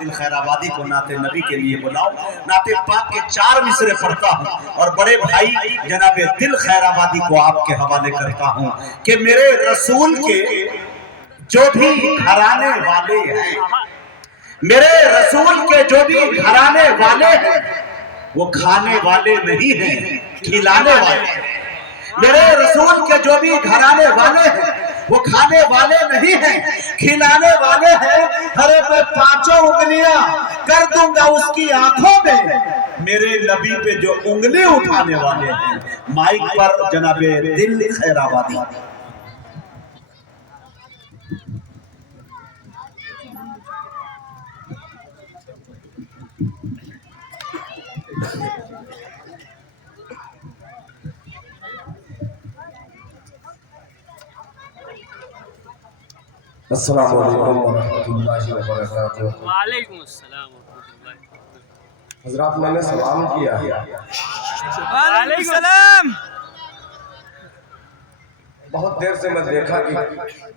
دل خیر آبادی کو نعت نبی کے لیے بلاؤ. نعت پاک کے 4 مصرے پڑھتا ہوں اور بڑے بھائی جناب دل خیر آبادی کو آپ کے حوالے کرتا ہوں کہ میرے رسول کے جو بھی گھرانے والے ہیں، میرے رسول کے جو بھی گھرانے والے ہیں وہ کھانے والے نہیں ہیں، کھلانے والے ہیں. میرے رسول کے جو بھی گھرانے والے ہیں وہ کھانے والے نہیں ہیں، کھلانے والے ہیں. ارے میں 5 انگلیاں کر دوں گا اس کی آنکھوں میں، میرے نبی پہ جو انگلی اٹھانے والے ہیں. مائک پر جناب دل خیر آبادی. السلام علیکم ورحمۃ اللہ وبرکاتہ. وعلیکم السلام ورحمۃ اللہ. حضرات میں نے سلام کیا ہے. وعلیکم السلام. بہت دیر سے میں دیکھا کہ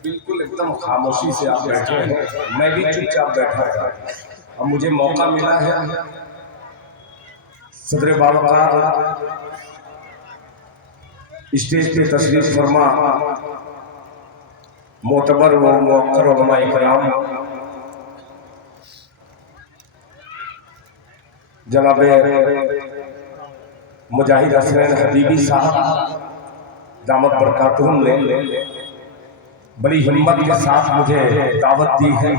بالکل ایک دم خاموشی سے آپ بیٹھے ہیں، میں بھی چپ چاپ بیٹھا تھا. اب مجھے موقع ملا ہے صدر باوقار اسٹیج پہ تشریف فرما معتبر و موقر علماء کرام جناب مجاہد حسنین حبیبی صاحب دامت برکاتہم نے بڑی ہمت کے ساتھ مجھے دعوت دی ہے.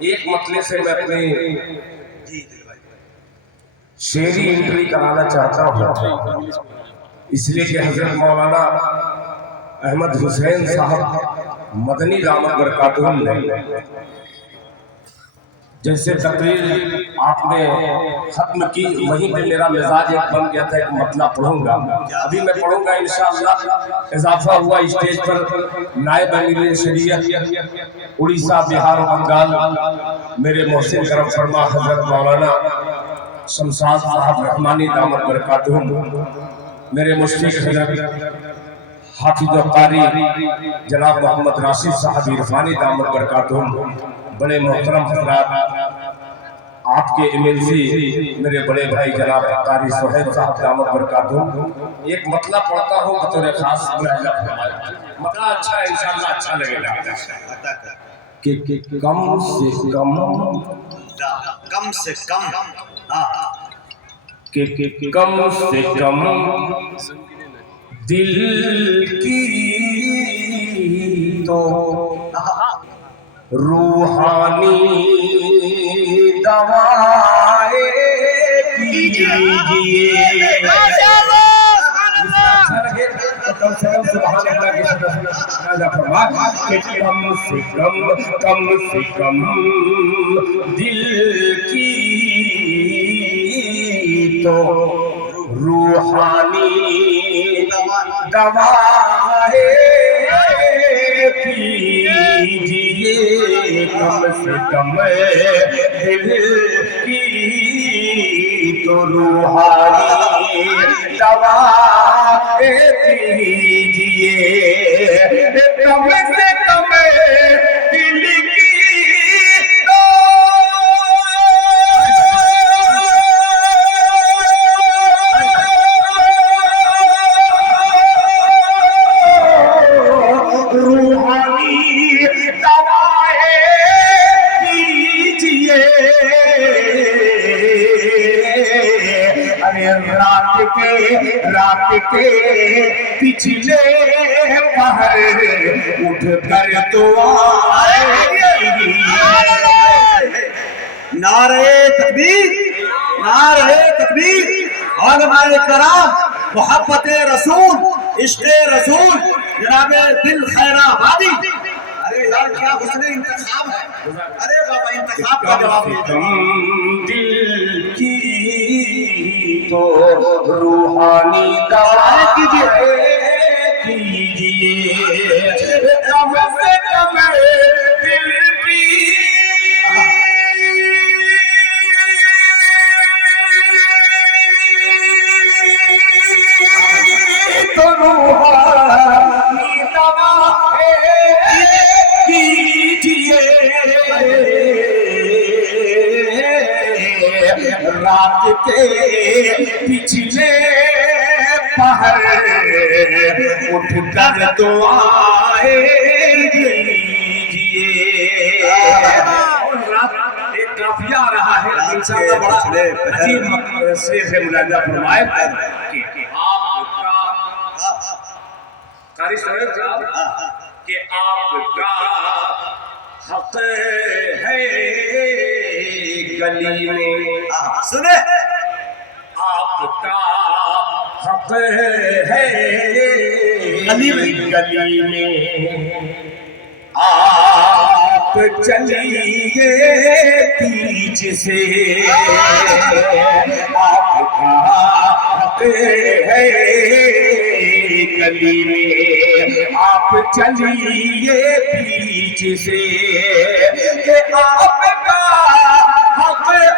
ایک مطلب سے میں اپنی شعری انٹری کرانا چاہتا ہوں، اس لیے کہ حضرت مولانا احمد حسین صاحب مدنی دامت برکاتہم نے جیسے تقریر آپ نے ختم کی، وہیں پہ میرا مزاج ایک بن گیا تھا ایک مطلع پڑھوں گا. ابھی میں پڑھوں گا انشاءاللہ. اضافہ ہوا اسٹیج پر نائب امیر شریعت اڑیسہ، بہار و بنگال میرے محسن کرم فرما حضرت مولانا شمشاد صاحب رحمانی دامت برکاتہم، میرے مشفق حضرت حافظ و قاری جناب محمد راشد صاحب عرفانی دامت برکاتہم، بڑے محترم حضرات آپ کے ایمنسی میرے بڑے بھائی جناب قاری سہیل صاحب دامت برکاتہم. ایک مطلع پڑھتا ہوں بطور خاص مطلع اچھا ہے انشاءاللہ اچھا لگے گا کہ کم سے کم کہ کم سے کم دل کی تو روحانی دوائیں کیجئے. کم سے کم سبحان اللہ کی صدق فرما کہ کم سے کم دل کی تو روحانی دوائیں کیجئے. کم سے کم دل کی تو روحانی دوائیں کیجئے. کم سے کم دل کی رات کے پچھلے پہر اٹھ کر تو نعرہ تکبیر، نعرہ تکبیر. علماء کرام، محبت رسول، عشق رسول، جناب دل خیر آبادی. ارے یار کیا حسن انتخاب ہے. ارے بابا انتخاب کا جواب دل کی تو روحانی دوائیں کیجئے. کم سے کم دل کی تو روحانی دوائیں کیجئے. رات کے پچھلے پہر اٹھ کر دعائیں دیجیے. ایک کافیہ آ رہا ہے انشاءاللہ بڑا عجیب شعر سے ملاحظہ فرمائے کہ آپ کا قاری صاحب کہ آپ کا حق ہے گلی میں. سنے آپ کا حق ہے گلی میں آپ چلیے بیچ سے. آپ کا حق ہے گلی میں آپ چلیے بیچ سے کہ آپ کا حق ہے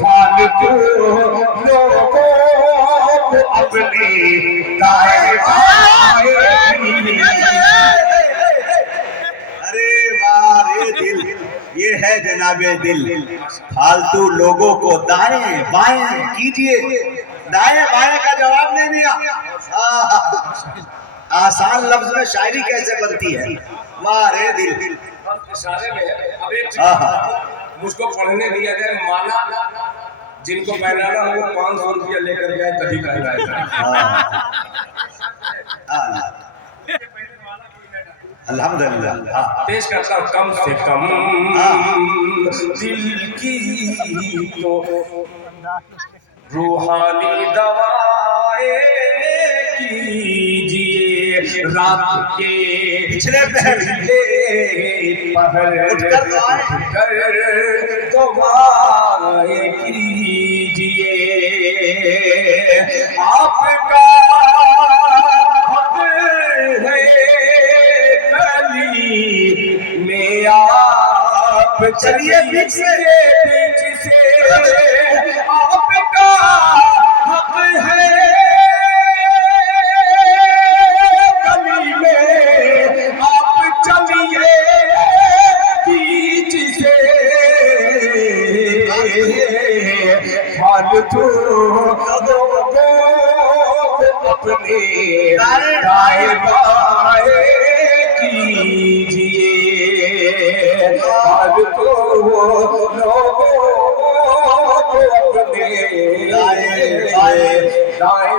فالتو لوگوں کو اپنے دائیں بائیں. ارے واہ دل یہ ہے جناب دل. فالتو لوگوں کو دائیں بائیں کیجئے. دائیں بائیں کا جواب نہیں دیا. آسان لفظ میں شاعری کیسے بنتی ہے. واہ رے دل. اشارے میں اب ایک مجھ کو پڑھنے دیا جائے مالا جن کو پہنانا ہو 500 روپیہ لے کر جائے تبھی کہلائے گا. الحمدللہ. پیش کرتا ہوں کم سے کم دل کی تو روحانی دوائیں کیجیے. رات کے پچھلے پہر اٹھ کر دعائیں کیجیے. آپ کا حق ہے گلی میں آپ چلیے بیچ سے. آپ کا حق ہے فالتو لوگوں کو اپنے دائیں بائیں کیجیے. فالتو لوگوں کو اپنے دائیں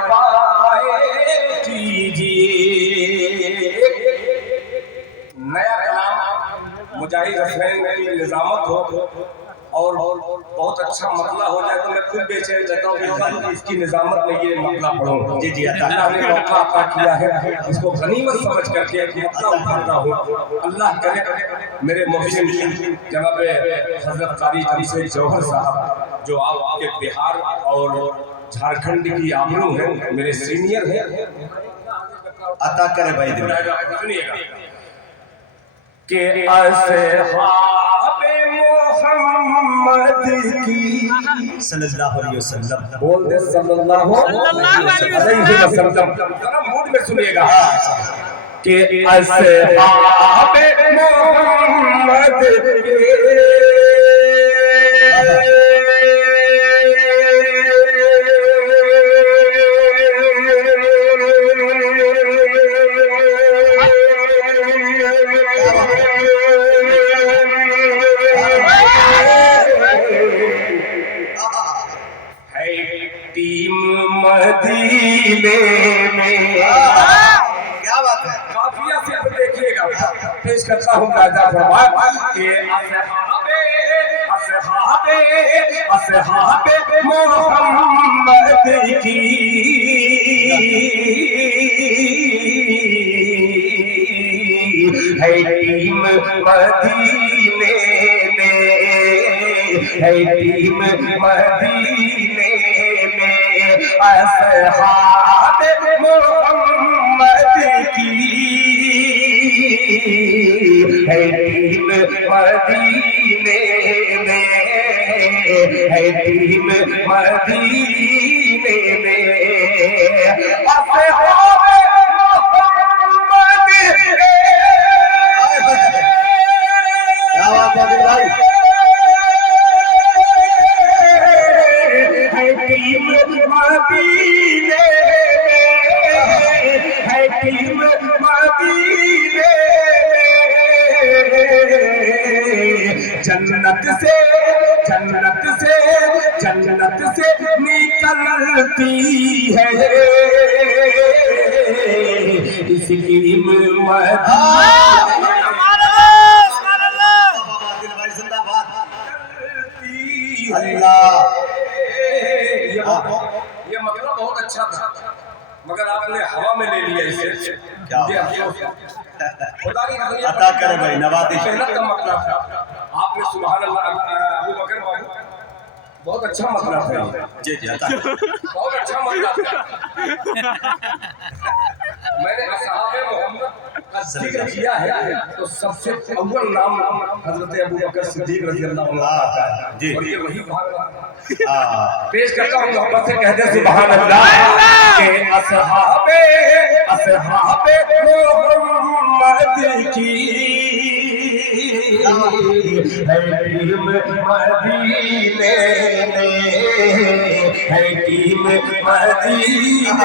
بائیں کیجیے. نیا کلام مجاہد حسین کی نظامت ہو اور بہت اچھا مسئلہ ہو جائے تو میں خود بے چین رہتا ہوں کہ اس کی نظامت میں یہ مسئلہ پڑھوں. جی اللہ نے موقع عطا کیا ہے اس کو غنیمت سمجھ کر کے مسئلہ اٹھاتا ہوں. اللہ کرے میرے محسن جناب حضرت قاری جمشید جوہر صاحب جو آپ کے بہار اور جھارکھنڈ کی آبرو ہیں میرے سینئر ہیں عطا کرے بھائی دل. سنیے گا کہ اصحاب محمد کی صلی اللہ علیہ وسلم. بول دے صلی اللہ علیہ وسلم. ذرا موڈ میں سنیے گا کہ اصحاب محمد کی مدینے میں. کیا بات ہے. قافیہ صرف دیکھیے گا. پیش کرتا ہوں راجہ فرمان کہ اصحاب محمد کی ہے ٹیم مدینے میں. ہے ٹیم مدینے میں. اصحاب محمد کی ہے ٹیم مدینے میں ہے ٹیم مدینے میں اصحاب محمد کیا بات ہے بھائی ہے ٹیم مدینے ہے ٹیم مدینے جنت سے جنت سے جنت سے نکلتی ہے اس ٹیم اللہ یہ مطلب بہت اچھا تھا مگر آپ نے ہوا میں لے لیا اسے کیا خدا کی قسم عطا کرے بھائی نوازش محنت کا مطلب تھا آپ نے سبحان اللہ ابو بکر بھائی بہت اچھا مطلب ہے جی جی عطا کرے بہت اچھا مطلب ہے میں نے اصحاب محمد کا ذکر کیا ہے تو سب سے اول نام حضرت ابو بکر صدیق رضی اللہ عنہ آتا ہے جی اور یہ وہی بات ہاں پیش کرتا ہوں محبت سے کہتے ہیں سبحان اللہ کہ اصحاب محمد کی ہے ٹیم مدینے میں ہے ٹیم مدینے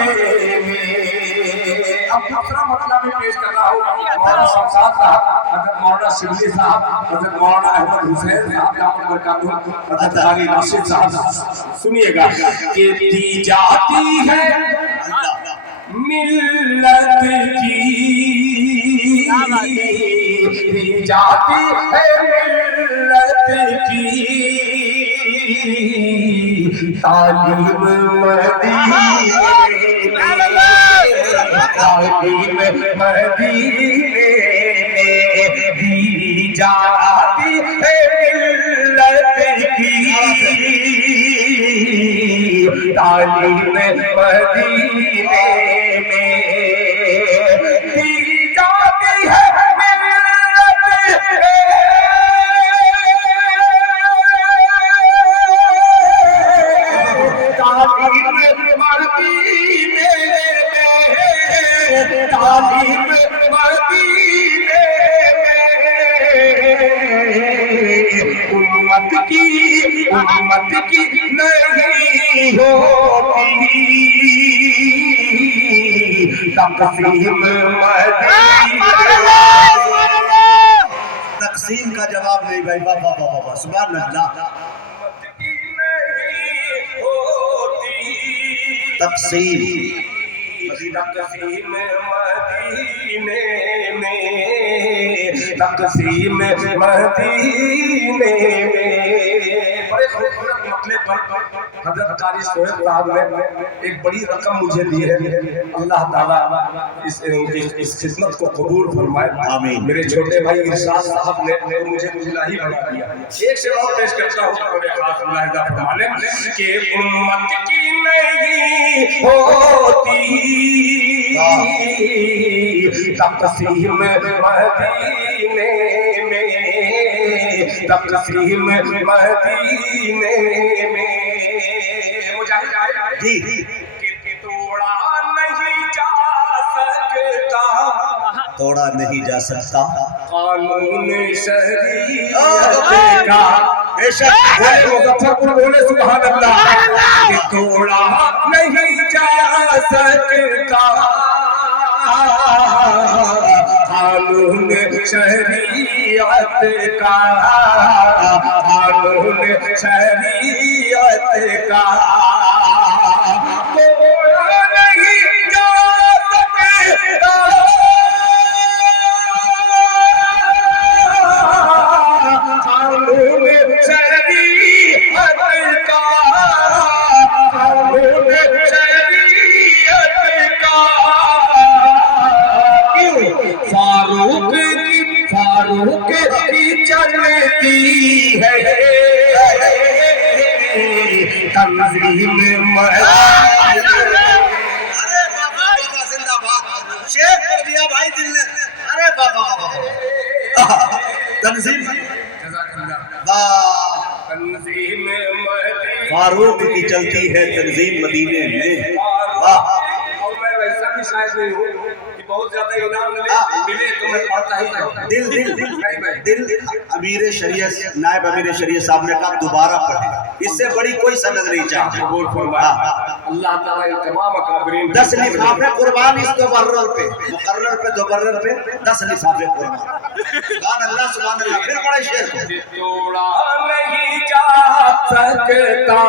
میں اب دوسرا مطلب بھی پیش کر رہا ہوں مولانا شمشاد صاحب حضرت مولانا شبلی صاحب حضرت مولانا احمد حسین صاحب دامت برکاتہ حضرت علی راشد صاحب سنیے گا کہ دی جاتی ہے ملت کی دی جاتی ہے ملت کی تعلیم مدینے تعلیم مدینے میں دی جاتی ہے ملت کی تعلیم مدینے میں دی جاتی ہے امت کی نہیں ہوتی تقسیم تقسیم کا جواب نہیں بھائی بابا بابا سبحان اللہ تقسیم تقسیم مدینے میں تقسیم مدینے میں بڑے خوبصورت مسئلے پر حضرت قاری سہیل صاحب نے ایک بڑی رقم مجھے دی ہے اللہ تعالیٰ اس خدمت کو قبول فرمائے آمین میرے چھوٹے بھائی ارشاد صاحب نے مجھے مجلہی بنا دیا ایک سے اور پیش کرتا ہوں میرے خاص ملاحظہ فرمانے کہ امت کی نہیں ہوتی تقسیم مدینے میں تقسیم مدینے میں مجاہد جی کہ توڑا نہیں جا سکتا توڑا نہیں جا سکتا قانون شریعت کا بے شک بولے مظفر پور بولے سبحان اللہ کہ توڑا نہیں جا سکتا قانون شریعت کا قانون شریعت کا توڑا نہیں جا سکتا قانون شریعت کا قانون شریعت کا فاروق کی چلتی ہے تنظیم ارے بابا زندہ باد شیخ کر دیا بھائی دل نے ارے بابا تنظیم جزاک واہ تنظیم مدینہ فاروق کی چلتی ہے تنظیم مدینے میں واہ اور میں ویسا بھی شاید نہیں ہوں کہ بہت زیادہ انعام ملے تو میں پڑھتا ہی جاؤں دل امیر شریعت نائب امیر شریعت صاحب نے کہا دوبارہ پڑھیں اس سے بڑی کوئی سند نہیں چاہتے قبول فرمائے اللہ تعالیٰ ان تمام اکابرین 10 لفافے قربان اس دوبرر پہ مقرر پہ دوبرر پہ 10 لفافے قربان سبحان اللہ پھر پڑھے شعر کو توڑا نہیں جا سکتا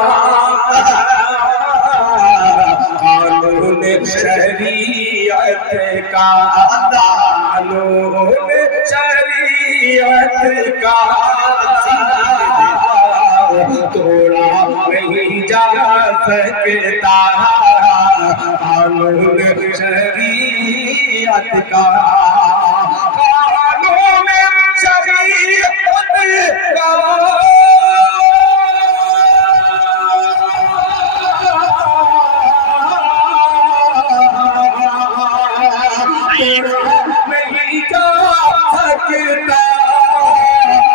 قانون شریعت کا قانون شریعت کا توڑا نہیں جا سکتا قانون شریعت کا قانون شریعت کا نہیں جا سکتا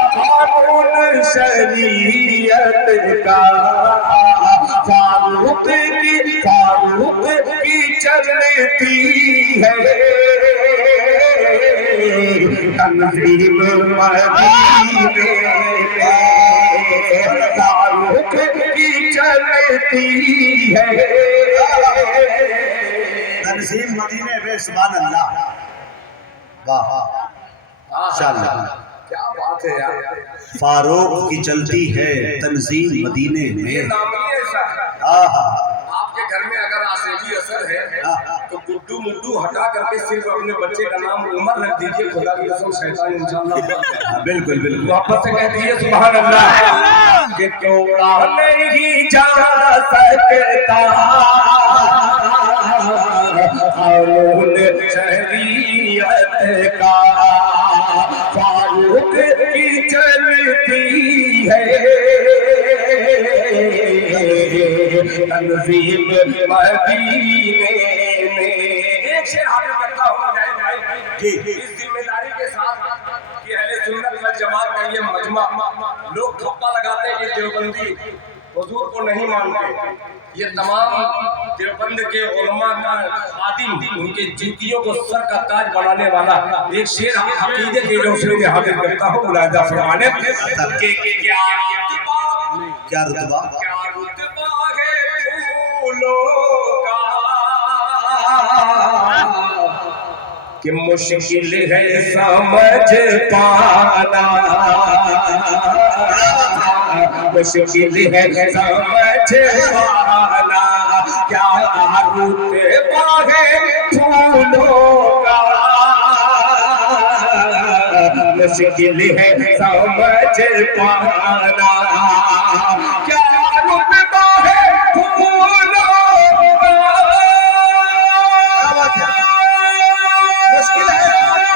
قانون شریعت کا فاروق کی چلتی ہے تنظیم مدینے میں فاروق کی چلتی ہے تنظیم مدینے میں سبحان اللہ واہ انشاءاللہ کیا بات ہے یار فاروق کی چلتی ہے تنظیم مدینے میں یہ نام ہی ایسا ہے آہا آپ کے گھر میں اگر آسیبی اثر ہے تو گڈو مڈو ہٹا کر کے صرف اپنے بچے کا نام عمر رکھ دیجئے خدا کی قسم شیطان انشاءاللہ بالکل بالکل محبت سے کہہ دیجئے سبحان اللہ کہ توڑا نہیں جا سکتا قانون شریعت کا فاروق کی چلتی ہے تنظیم مدینے میں ایک شعر حاضر کرتا ہوں مجاہد بھائی اس ذمہ داری کے ساتھ کہ اہل سنت والجماعت کا یہ مجمع لوگ ٹھپا لگاتے ہیں کہ دیوبندی حضور کو نہیں مانتے یہ تمام دیوبند کے علماء کا خادم ان کے جوتیوں کو سر کا تاج بنانے والا ایک شعر عقیدے کے روشنی میں حاضر کرتا ہوں ملاحظہ فرمانے کہ کیا رتبہ ہے پھولوں کا کہ مشکل ہے سمجھ پانا مشکل ہے سمجھ پانا کیا رتبہ ہے پھولوں کا مشکل ہے سمجھ پانا کیا رتبہ ہے پھولوں کا مشکل ہے سمجھ پانا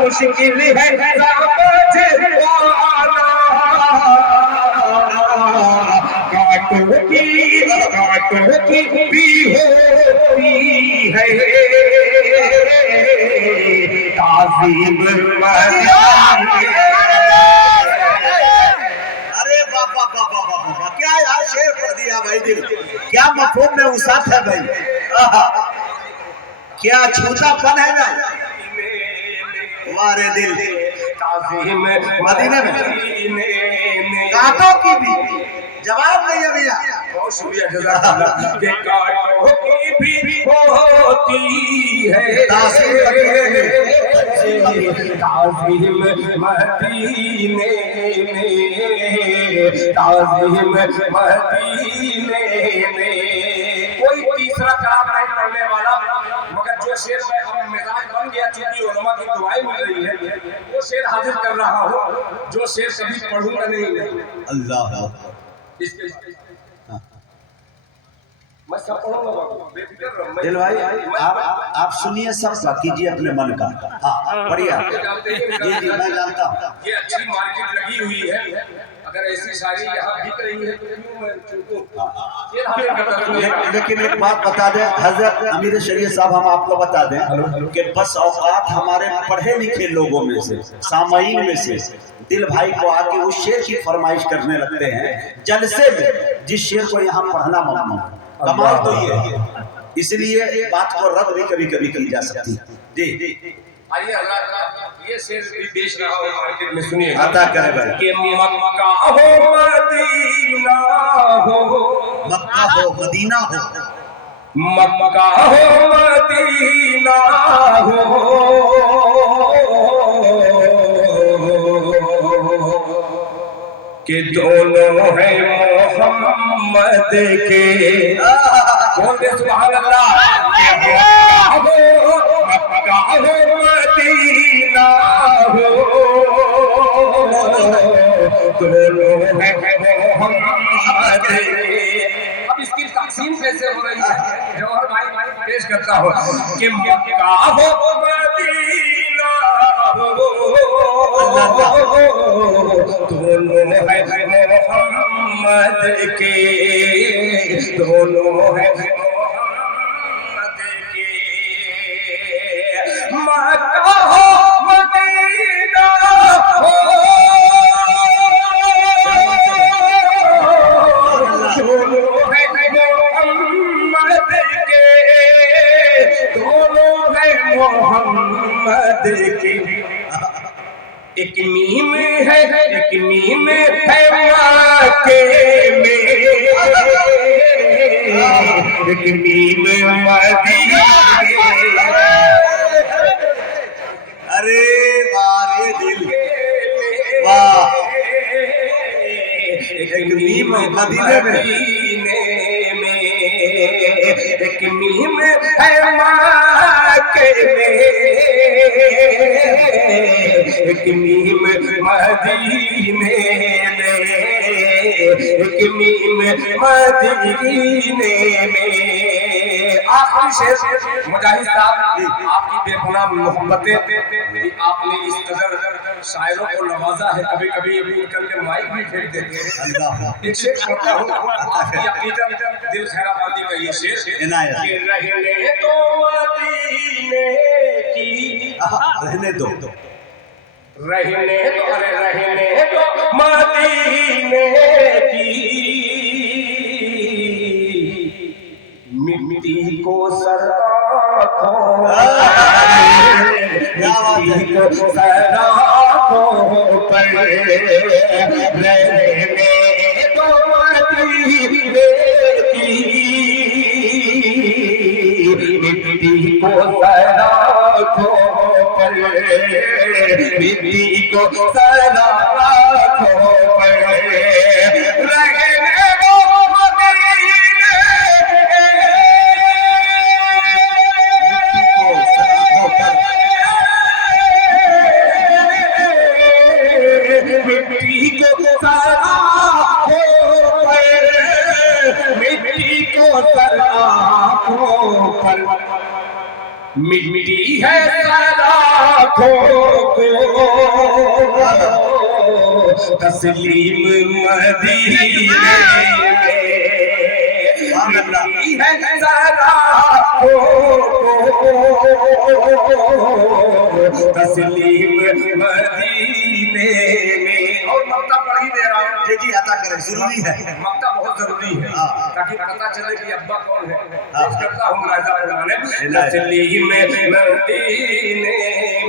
مشکل ہے سمجھ پانا کانٹوں کی بھی ہوتی ہے تعظیم کیا یار شعر پڑھ دیا بھائی دل کیا مفہوم میں وسعت ہے بھائی کیا چھوٹا پن ہے بھائی ہمارے دل مدینے میں کانٹوں کی بھی جواب نہیں ہے بھیا بہت شکریہ جزاک اللہ کہ کانٹوں کی بھی ہوتی ہے تعظیم مدینے میں کوئی تیسرا کلام نہیں پڑھنے والا مگر جو شعر میں اب مزاج بن گیا چونکہ علماء کی دعائیں مل رہی ہے وہ شعر حاضر کر رہا ہوں جو شعر کبھی پڑھوں گا نہیں اللہ میں سب پڑھوں گا بے فکر رہو دل بھائی آپ سنیے سب کا کیجئے اپنے من کا ہاں بڑھیا جی میں جانتا ہوں یہ اچھی مارکیٹ لگی ہوئی ہے اگر ایسی شاعری یہاں بک رہی ہے تو کیوں میں چونکوں؟ یہ ہمیں قدر نہیں ہے۔ لیکن ایک بات بتا دیں حضرت امیر شریعت صاحب، ہم آپ کو بتا دیں کہ بس اوقات ہمارے پڑھے لکھے لوگوں میں سے، سامعین میں سے دل بھائی کو آ کے اس شعر کی فرمائش کرنے لگتے ہیں جلسے میں، جس شعر کو یہاں پڑھنا ممنوع ہے۔ کمال تو یہ ہے، اس لیے بات کو رد بھی کبھی کبھی کی جا سکتی ہے۔ جی آئیے حضرات یہ شعر بھی بیچ رہا ہوں مارکیٹ میں، سنیے عطا کرے بھائی۔ کہ مکہ ہو مدینہ ہو، مکہ ہو مدینہ ہو، مکہ ہو مدینہ ہو، کہ دونوں ہیں محمد کے، بولے سبحان اللہ، کہ مکہ ہو مدینہ ہو، دونوں ہیں محمد کے۔ اب اس کی تقسیم کیسے ہو رہی ہے جوہر بھائی پیش کرتا ہوں کہ مکہ ہو مدینہ ہو، دونوں ہیں محمد کے، دونوں ہیں محمد کے، مکہ ہو مدینہ ہو، دونوں ہیں محمد کے، دونوں ہیں محمد کے۔ ایک میم ہے، ایک میم ہے مکے میں، ایک میم مدینے میں، ارے وارے دل واہ، ایک میم مدینے میں، ایک میم ہے مکے میں، ایک میم مدینے میں، ایک میم مدینے میں۔ آخری شعر مجاہد صاحب، آپ کی بے پناہ محبتیں، آپ نے اس قدر شاعروں کو نوازا ہے، کبھی کبھی بھول کر کے مائک بھی پھینک دیتے ہیں۔ ایک شعر پڑھتا ہوں، آپ کی عقیدت دل خیر آبادی کا یہ شعر، کہ رہنے تو مدینے کی، رہنے دو، رہنے تو، ارے رہنے تو مدینے کی، مٹی کو سر آنکھوں، مٹی کو سر آنکھوں پر، رہنے تو مدینے کی، مٹی کو سر آنکھوں پر، مٹی کو سر آنکھوں پر، رہنے دو مٹی کو سر آنکھوں پر، مٹی کو سر آنکھوں پر، مٹی ہے سر آنکھوں کو، تسلیم مدینے میں، مٹی ہے سر آنکھوں کو، تسلیم مدینے میں۔ اور مکہ پڑھ ہی دے رہا ہوں، جی جی عطا کرے، ضروری ہے، مکہ بہت ضروری ہے تاکہ پتہ چلے کہ ابا کون ہے۔ پیش کرتا ہوں ملاحظہ فرمانے، تسلیم مدینے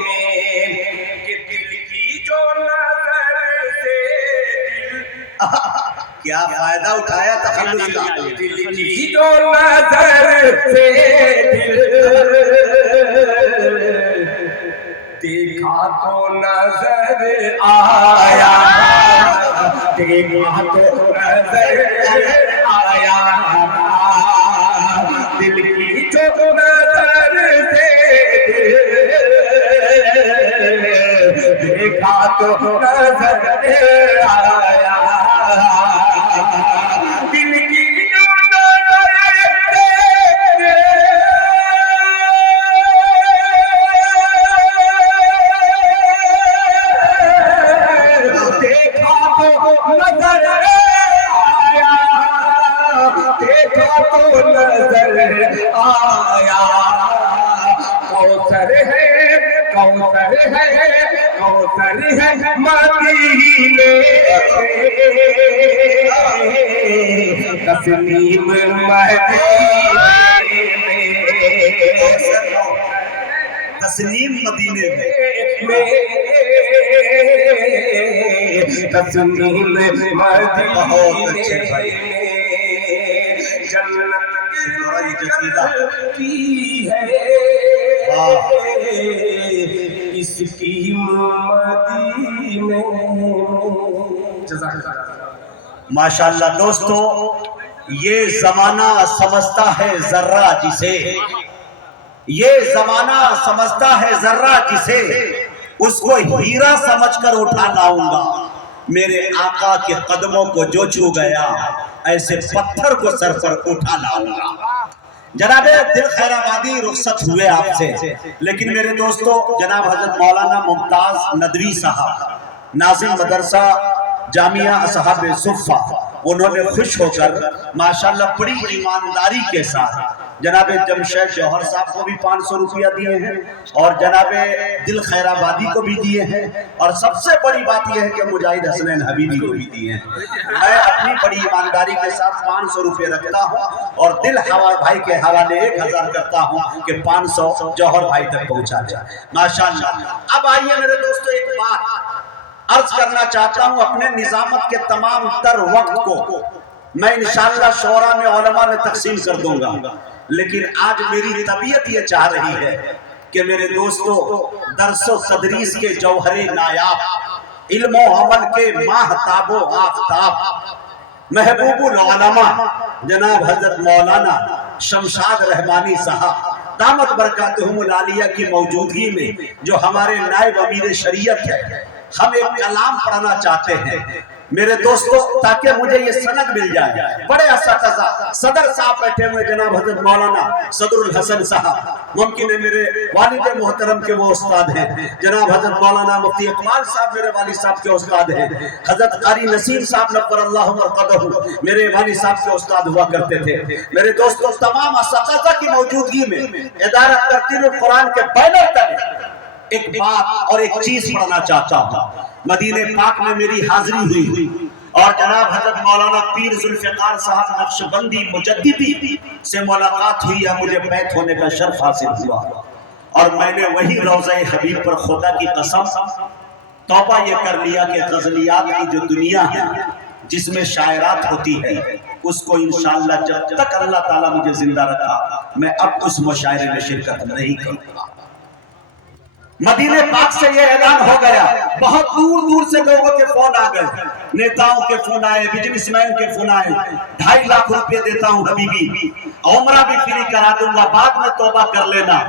میں، کہ دل کی جو نظر سے دل، کیا فائدہ اٹھایا تخلص کا، دل کی جو نظر سے دل، دیکھا تو نظر آیا، دیکھا تو نظر آیا، دل کی جو نظر سے دل، دیکھا تو نظر آیا، دل کی جو نظر دیکھا تو نظر آیا کوثر ہے کوثر ہے کوثر ہے مدینے تسلیم تسلیم مدینے میں تسلیم بہت اچھے بھائی جنت کی ہے اس کی مدینے ماشاءاللہ دوستو، یہ زمانہ سمجھتا ہے ذرہ جسے، یہ زمانہ سمجھتا ہے ذرہ جسے، اس کو ہیرا سمجھ کر اٹھا لاؤں گا۔ میرے آقا کے قدموں کو جو چھو گیا ایسے پتھر کو سر پر اٹھا لاؤں گا۔ جناب دل خیر آبادی رخصت ہوئے آپ سے، لیکن میرے دوستو جناب حضرت مولانا ممتاز ندوی صاحب ناظم مدرسہ جامعہ اصحاب صفہ، انہوں نے خوش ہو کر ماشاءاللہ بڑی ایمانداری کے ساتھ جناب جمشید جوہر صاحب کو بھی 500 روپیہ دیے ہیں اور جناب دل خیر آبادی کو بھی دیے ہیں، اور سب سے بڑی بات یہ ہے کہ مجاہد حسنین حبیبی کو بھی دیے ہیں۔ میں اپنی بڑی ایمانداری کے ساتھ 500 روپے رکھتا ہوں اور دل بھائی کے حوالے 1000 کرتا ہوں کہ 500 جوہر بھائی تک پہنچا جائے ماشاءاللہ۔ اب آئیے میرے دوستو ایک بات عرض کرنا چاہتا ہوں، اپنے نظامت کے تمام تر وقت کو میں انشاءاللہ شورا میں علماء میں تقسیم کر دوں گا، لیکن آج میری طبیعت یہ چاہ رہی ہے کہ میرے دوستو درس و تدریس کے جوہر نایاب، علم و عمل کے ماہتاب و آفتاب، محبوب العلماء جناب حضرت مولانا شمشاد رحمانی صاحب دامت برکاتہم العالیہ کی موجودگی میں جو ہمارے نائب امیر شریعت ہے، ہم ایک کلام پڑھنا چاہتے ہیں میرے دوستو تاکہ مجھے یہ سند مل جائے۔ بڑے اساتذہ صدر صاحب بیٹھے ہوئے جناب حضرت مولانا صدر الحسن صاحب، ممکن ہے میرے والد محترم کے وہ استاد ہیں، جناب حضرت مولانا مفتی اقبال صاحب میرے والد صاحب کے استاد ہیں، حضرت قاری نسیم صاحب نور اللہ مرقدہ میرے والد صاحب کے استاد ہوا کرتے تھے۔ میرے دوستو تمام اساتذہ کی موجودگی میں ادارہ ترتیل القرآن کے بینر تلے ایک بات اور ایک چیز پڑھنا چاہتا ہوں۔ مدینہ پاک میں میری حاضری ہوئی اور جناب حضرت مولانا پیر ذوالفقار صاحب نقشبندی مجددی سے ملاقات ہوئی ہے، مجھے بیعت ہونے کا شرف حاصل ہوا اور میں نے وہی روضہ حبیب پر خدا کی قسم توبہ یہ کر لیا کہ غزلیات کی جو دنیا ہے جس میں شاعرات ہوتی ہے اس کو انشاءاللہ جب تک اللہ تعالیٰ مجھے زندہ رکھا میں اب اس مشاعرے میں شرکت نہیں کروں گا۔ مدینہ پاک سے یہ اعلان ہو گیا، بہت دور دور سے لوگوں کے فون آ گئے، نیتاؤں کے فون آئے، بزنس مین کے فون آئے، 2.5 لاکھ روپے دیتا ہوں حبیبی، عمرہ بھی فری کرا دوں گا، بعد میں توبہ کر لینا۔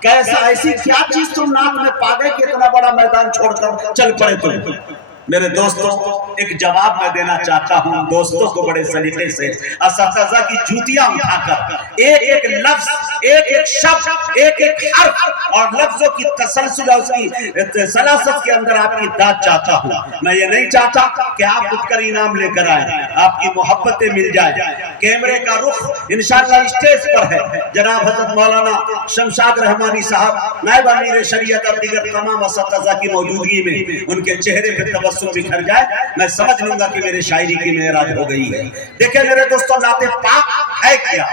کیسا ایسی کیا چیز تم ناک میں پا گئے کہ اتنا بڑا میدان چھوڑ کر چل پڑے تم؟ میرے دوستوں ایک جواب میں دینا چاہتا ہوں دوستوں کو بڑے سلیقے سے، اساتذہ کی جوتیاں اٹھا کر ایک ایک لفظ، ایک ایک شبد، ایک ایک حرف اور لفظوں کی تسلسل اور اس کی سلاست کے اندر آپ کی داد چاہتا ہوں۔ میں یہ نہیں چاہتا کہ آپ اٹھ کر انعام لے کر آئیں، آپ کی محبتیں مل جائیں۔ کیمرے کا رخ انشاءاللہ اسٹیج پر ہے، جناب حضرت مولانا شمشاد رحمانی صاحب نائب امیر شریعت اور دیگر تمام اساتذہ کی موجودگی میں ان کے چہرے پہ تبسم بکھر جائے، میں سمجھ لوں گا کہ میرے شاعری کی معراج ہو گئی ہے۔ دیکھیں میرے دوستوں نعت پاک ہے کیا،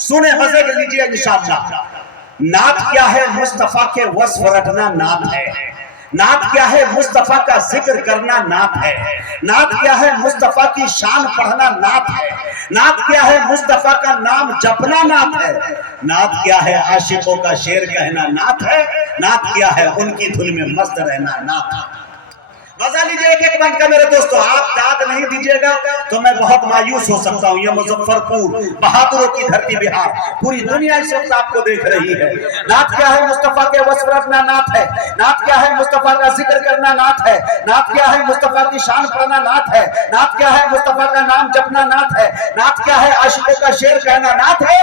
سنیں مزے لیجیے انشاءاللہ۔ نعت کیا ہے؟ مصطفیٰ کے وصف رٹنا نعت ہے۔ نعت کیا ہے؟ مصطفیٰ کا ذکر کرنا نعت ہے۔ نعت کیا ہے؟ مصطفیٰ کی شان پڑھنا نعت ہے۔ نعت کیا ہے؟ مصطفیٰ کا نام جپنا نعت ہے۔ نعت کیا ہے؟ عاشقوں کا شعر کہنا نعت ہے۔ نعت کیا ہے؟ ان کی دھن میں مست رہنا نعت ہے۔ مزہ لیجئے ایک ایک بن کا میرے دوستو، آپ داد نہیں دیجئے گا تو میں بہت مایوس ہو سکتا ہوں۔ یہ مظفرپور بہادروں کی دھرتی بہار، پوری دنیا اس وقت آپ کو دیکھ رہی ہے۔ نعت کیا ہے؟ مصطفیٰ کے وصف رکھنا نعت ہے۔ نعت کیا ہے؟ مصطفیٰ کا ذکر کرنا نعت ہے۔ نعت کیا ہے؟ مصطفیٰ کی شان پڑھنا نعت ہے۔ نعت کیا ہے؟ مصطفیٰ کا نام جپنا نعت ہے۔ نعت کیا ہے؟ عاشقوں کا شعر کہنا نعت ہے۔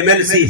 MLC